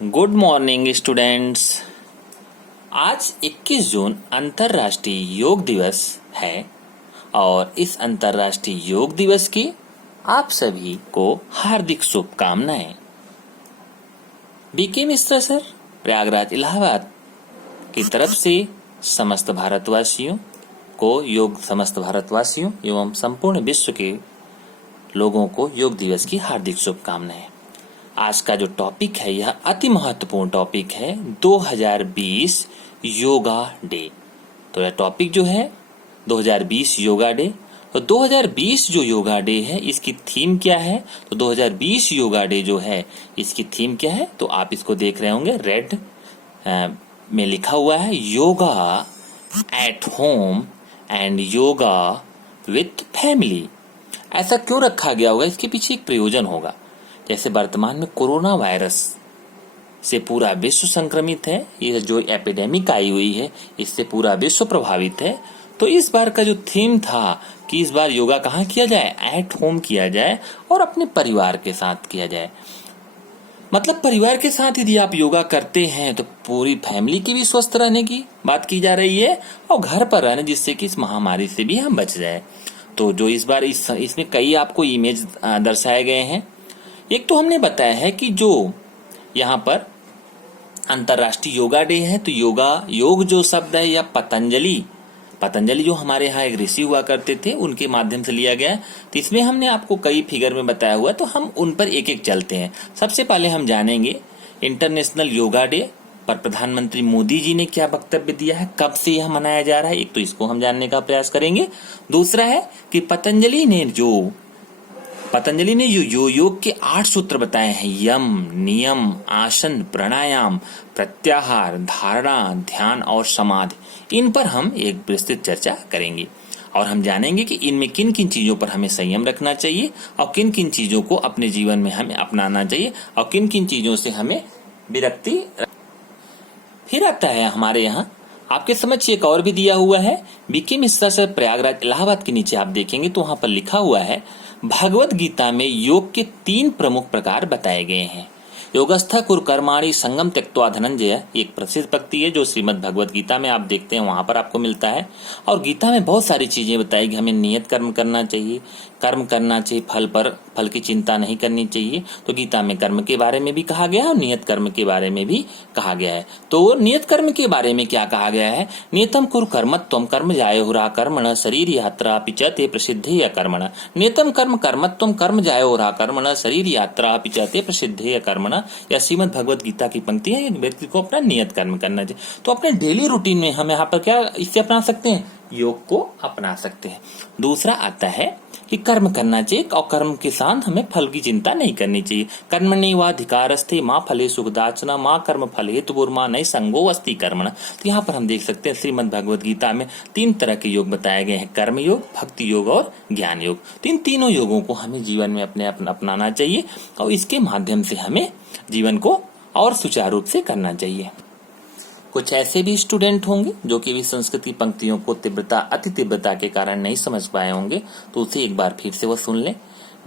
Good morning students. आज 21 जून अंतर्राष्ट्रीय योग दिवस है और इस अंतर्राष्ट्रीय योग दिवस की आप सभी को हार्दिक शुभकामनाएं। बीके मिश्रा सर, प्रयागराज इलाहाबाद की तरफ से समस्त भारतवासियों एवं संपूर्ण विश्व के लोगों को योग दिवस की हार्दिक शुभकामनाएं। आज का जो टॉपिक है यह अति महत्वपूर्ण टॉपिक है 2020 योगा डे। तो यह टॉपिक जो है 2020 योगा डे। तो 2020 जो योगा डे है इसकी थीम क्या है? तो 2020 योगा डे जो है इसकी थीम क्या है? तो आप इसको देख रहे होंगे, रेड में लिखा हुआ है yoga at home and yoga with family. ऐसा क्यों रखा गया होगा? इसके पीछे एक प्रयोजन होगा। जैसे वर्तमान में कोरोना वायरस से पूरा विश्व संक्रमित है, ये जो एपिडेमिक आई हुई है इससे पूरा विश्व प्रभावित है। तो इस बार का जो थीम था कि इस बार योगा कहाँ किया जाए? एट होम किया जाए और अपने परिवार के साथ किया जाए। मतलब परिवार के साथ यदि आप योगा करते हैं तो पूरी फैमिली की भी स्वस्थ रहने की बात की जा रही है और घर पर रहने, जिससे कि इस महामारी से भी हम बच जाए। तो जो इस बार इसमें कई आपको इमेज दर्शाए गए हैं। एक तो हमने बताया है कि जो यहाँ पर अंतर्राष्ट्रीय योगा डे है, तो योग जो शब्द है या पतंजलि जो हमारे यहाँ एक ऋषि हुआ करते थे उनके माध्यम से लिया गया है। तो इसमें हमने आपको कई फिगर में बताया हुआ है, तो हम उन पर एक एक चलते हैं। सबसे पहले हम जानेंगे इंटरनेशनल योगा डे पर प्रधानमंत्री मोदी जी ने क्या वक्तव्य दिया है, कब से यह मनाया जा रहा है। एक तो इसको हम जानने का प्रयास करेंगे। दूसरा है कि पतंजलि ने जो योग के 8 सूत्र बताए हैं, यम, नियम, आसन, प्राणायाम, प्रत्याहार, धारणा, ध्यान और समाधि, इन पर हम एक विस्तृत चर्चा करेंगे और हम जानेंगे कि इनमें किन किन चीजों पर हमें संयम रखना चाहिए और किन किन चीजों को अपने जीवन में हमें अपनाना चाहिए और किन किन चीजों से हमें विरक्ति। फिर आता है हमारे यहाँ आपके समझ एक और भी दिया हुआ है, बीके मिश्रा सर, प्रयागराज इलाहाबाद के नीचे आप देखेंगे तो वहां पर लिखा हुआ है भगवत गीता में योग के 3 प्रमुख प्रकार बताए गए हैं। योगस्थ कुरु कर्माणि संगम त्यक्त्वा धनंजय एक प्रसिद्ध पंक्ति है जो श्रीमद् भगवत गीता में आप देखते हैं, वहां पर आपको मिलता है। और गीता में बहुत सारी चीजें बताई कि हमें नियत कर्म करना चाहिए, फल की चिंता नहीं करनी चाहिए। तो गीता में कर्म के बारे में भी कहा गया है और नियत कर्म के बारे में भी कहा गया है। तो नियत कर्म के बारे में क्या कहा गया है? नियतम कुरु कर्मत्वम कर्म जायोरा कर्मण शरीर यात्रा पिचते प्रसिद्धेय कर्मण। नियतम कर्म कर्मत्वम कर्म जायोरा कर्मण शरीर यात्रा पिचते प्रसिद्धेय कर्मण। या श्रीमद् भगवत गीता की पंक्ति है, व्यक्ति को अपना नियत कर्म करना चाहिए। तो अपने डेली रूटीन में हम यहाँ पर क्या इससे अपना सकते हैं? योग को अपना सकते हैं। दूसरा आता है कि कर्म करना चाहिए और कर्म के साथ हमें फल की चिंता नहीं करनी चाहिए। कर्मण्येवाधिकारस्ते माँ फले सुखदाचना माँ कर्म फल हेतुर्मा नई संगो अस्ति कर्मण। तो यहाँ पर हम देख सकते हैं श्रीमद् भगवत गीता में 3 तरह के योग बताए गए हैं, कर्म योग, भक्ति योग और ज्ञान योग। तो इन तीनों योगों को हमें जीवन में अपनाना चाहिए और इसके माध्यम से हमें जीवन को और सुचारू रूप से करना चाहिए। कुछ ऐसे भी स्टूडेंट होंगे जो कि भी संस्कृत की पंक्तियों को अति तीव्रता के कारण नहीं समझ पाए होंगे, तो उसे एक बार फिर से वो सुन ले।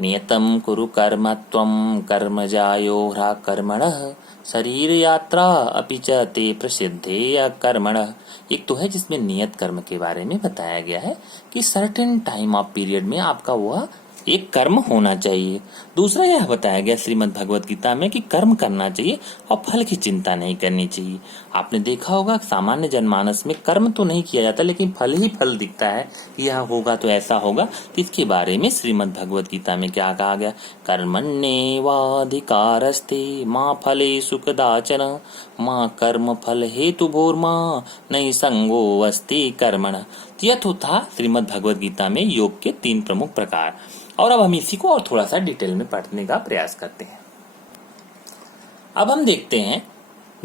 नियतम कुरु कर्म त्वम कर्म जायो ह्रा कर्मणः शरीर यात्रा अपि च ते प्रसिद्धेय कर्मणः। एक तो है जिसमें नियत कर्म के बारे में बताया गया है कि सर्टेन टाइम ऑफ पीरियड में आपका वह एक कर्म होना चाहिए। दूसरा यह बताया गया श्रीमद् भगवत गीता में कि कर्म करना चाहिए और फल की चिंता नहीं करनी चाहिए। आपने देखा होगा सामान्य जनमानस में कर्म तो नहीं किया जाता लेकिन फल ही फल दिखता है कि यह होगा तो ऐसा होगा। तो इसके बारे में श्रीमद् भगवत गीता में क्या कहा गया? कर्मण्येवाधिकारस्ते माँ फले सुखदाचन माँ कर्म फल हेतुर्मा नई संगो अस्ति कर्मण। यह तो था श्रीमद् भगवत गीता में योग के 3 प्रमुख प्रकार। और अब हम इसी को और थोड़ा सा डिटेल में पढ़ने का प्रयास करते हैं। अब हम देखते हैं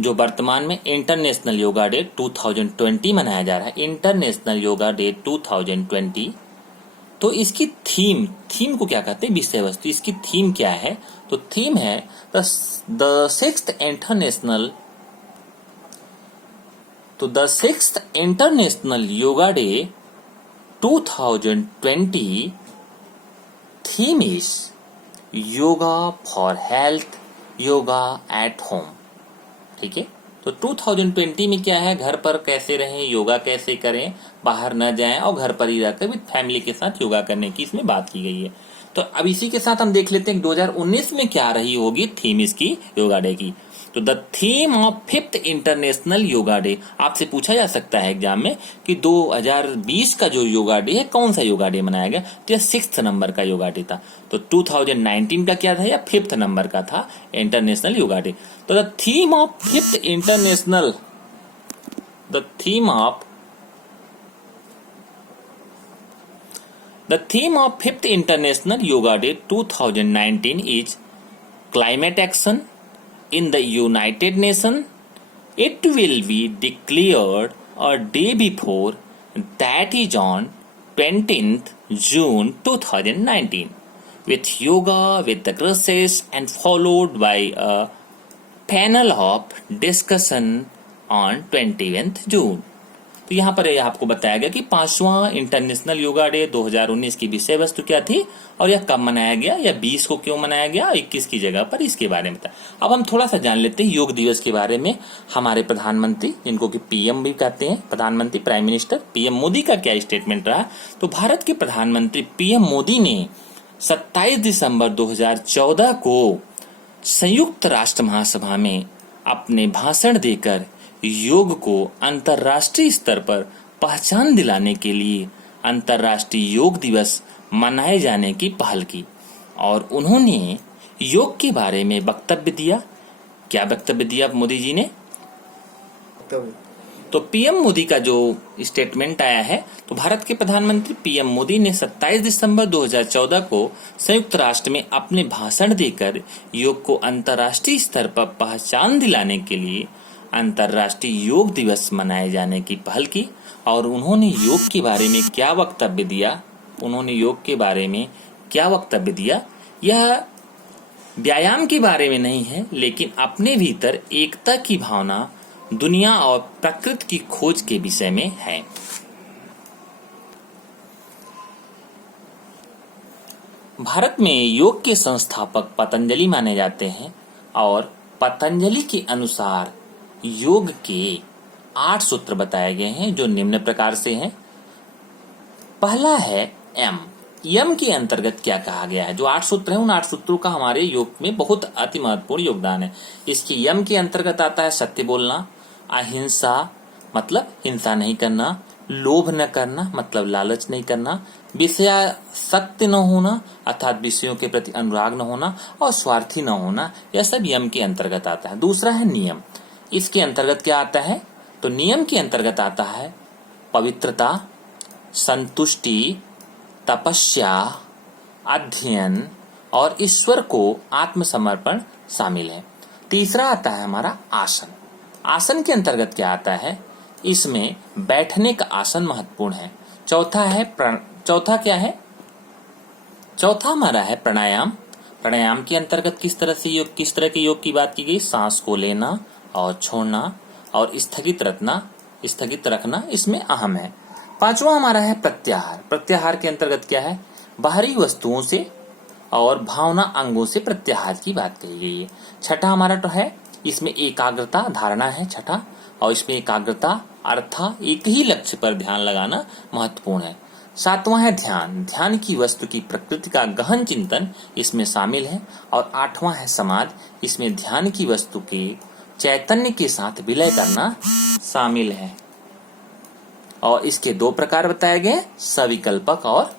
जो वर्तमान में इंटरनेशनल योगा डे 2020 मनाया जा रहा है, इंटरनेशनल योगा डे 2020। तो इसकी थीम को क्या कहते हैं? विषय वस्तु। इसकी थीम क्या है? तो थीम है the 6th international yoga day 2020 theme is yoga for health, yoga at home। ठीक है। तो 2020 में क्या है, घर पर कैसे रहें, योगा कैसे करें, बाहर न जाएं और घर पर ही रहकर विद फैमिली के साथ योगा करने की इसमें बात की गई है। तो अब इसी के साथ हम देख लेते हैं 2019 में क्या रही होगी थीम इसकी योगा डे की। तो the theme of 5th international yoga day, आपसे पूछा जा सकता है एग्जाम में कि 2020 का जो योगा डे है कौन सा योगा डे मनाया गया, तो यह 6th नंबर का योगा डे था। तो 2019 का क्या था, या 5th नंबर का था इंटरनेशनल योगा डे। तो the theme of 5th international, the theme of fifth international yoga day 2019 is climate action in the United Nations. It will be declared a day before, that is on 20th June 2019, with yoga with the classes and followed by a panel of discussion on 20th June. तो यहाँ पर आपको बताया गया कि 5वां international yoga day 2019 की विषय वस्तु क्या थी और यह कब मनाया गया, या 20 को क्यों मनाया गया, 21 की जगह पर, इसके बारे में था। अब हम थोड़ा सा जान लेते हैं योग दिवस के बारे में। हमारे प्रधानमंत्री, जिनको कि पीएम भी कहते हैं, प्रधानमंत्री प्राइम मिनिस्टर पीएम मोदी का क्या स्टेटमेंट रहा। तो भारत के प्रधानमंत्री पीएम मोदी ने 27 दिसंबर 2014 को संयुक्त राष्ट्र महासभा में अपने भाषण देकर योग को अंतर्राष्ट्रीय स्तर पर पहचान दिलाने के लिए अंतर्राष्ट्रीय योग दिवस मनाए जाने की पहल की और उन्होंने योग के बारे में वक्तव्य दिया। क्या वक्तव्य दिया मोदी जी ने? तो पीएम मोदी का जो स्टेटमेंट आया है, तो भारत के प्रधानमंत्री पीएम मोदी ने 27 दिसंबर 2014 को संयुक्त राष्ट्र में अपने भाषण देकर योग को अंतर्राष्ट्रीय स्तर पर पहचान दिलाने के लिए अंतर्राष्ट्रीय योग दिवस मनाए जाने की पहल की। और उन्होंने योग के बारे में क्या वक्तव्य दिया, यह व्यायाम के बारे में नहीं है, लेकिन अपने भीतर एकता की भावना, दुनिया और प्रकृति की खोज के विषय में है। भारत में योग के संस्थापक पतंजलि माने जाते हैं और पतंजलि के अनुसार योग के 8 सूत्र बताए गए हैं, जो निम्न प्रकार से हैं। पहला है यम। यम के अंतर्गत क्या कहा गया है? जो 8 सूत्र हैं, उन 8 सूत्रों का हमारे योग में बहुत अति महत्वपूर्ण योगदान है। इसके यम के अंतर्गत आता है सत्य बोलना, अहिंसा मतलब हिंसा नहीं करना, लोभ न करना मतलब लालच नहीं करना, विषयासक्त न होना अर्थात विषयों के प्रति अनुराग न होना, और स्वार्थी न होना, यह सब यम के अंतर्गत आता है। दूसरा है नियम। इसके अंतर्गत क्या आता है? तो नियम के अंतर्गत आता है पवित्रता, संतुष्टि, तपस्या, अध्ययन और ईश्वर को आत्मसमर्पण शामिल है। तीसरा आता है हमारा आसन। आसन के अंतर्गत क्या आता है? इसमें बैठने का आसन महत्वपूर्ण है। चौथा क्या है? चौथा हमारा है प्राणायाम। प्राणायाम के अंतर्गत किस तरह के योग की बात की गई? सांस को लेना और छोड़ना और स्थगित रखना इसमें अहम है। पांचवा हमारा है प्रत्याहार। प्रत्याहार के अंतर्गत क्या है? बाहरी वस्तुओं से और भावना अंगों से प्रत्याहार की बात कही गई है। छठा हमारा तो है, इसमें एकाग्रता धारणा है छठा, और इसमें एकाग्रता अर्थात एक ही लक्ष्य पर ध्यान लगाना महत्वपूर्ण है। सातवां है ध्यान। ध्यान की वस्तु की प्रकृति का गहन चिंतन इसमें शामिल है। और आठवां है समाधि। इसमें ध्यान की वस्तु के चैतन्य के साथ विलय करना शामिल है। और इसके 2 प्रकार बताए गए, सविकल्पक और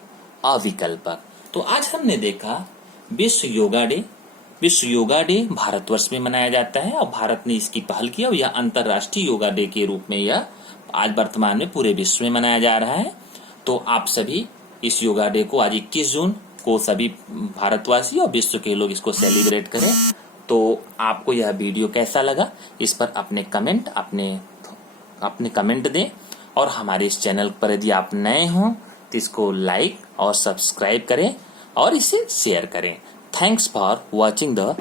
अविकल्पक। तो आज हमने देखा विश्व योगा डे। विश्व योगा डे भारतवर्ष में मनाया जाता है और भारत ने इसकी पहल की और यह अंतर्राष्ट्रीय योगा डे के रूप में यह आज वर्तमान में पूरे विश्व में मनाया जा रहा है। तो आप सभी इस योगा डे को आज 21 जून को सभी भारतवासी और विश्व के लोग इसको सेलिब्रेट करें। तो आपको यह वीडियो कैसा लगा, इस पर अपने कमेंट दें। और हमारे इस चैनल पर यदि आप नए हों तो इसको लाइक और सब्सक्राइब करें और इसे शेयर करें। Thanks for watching the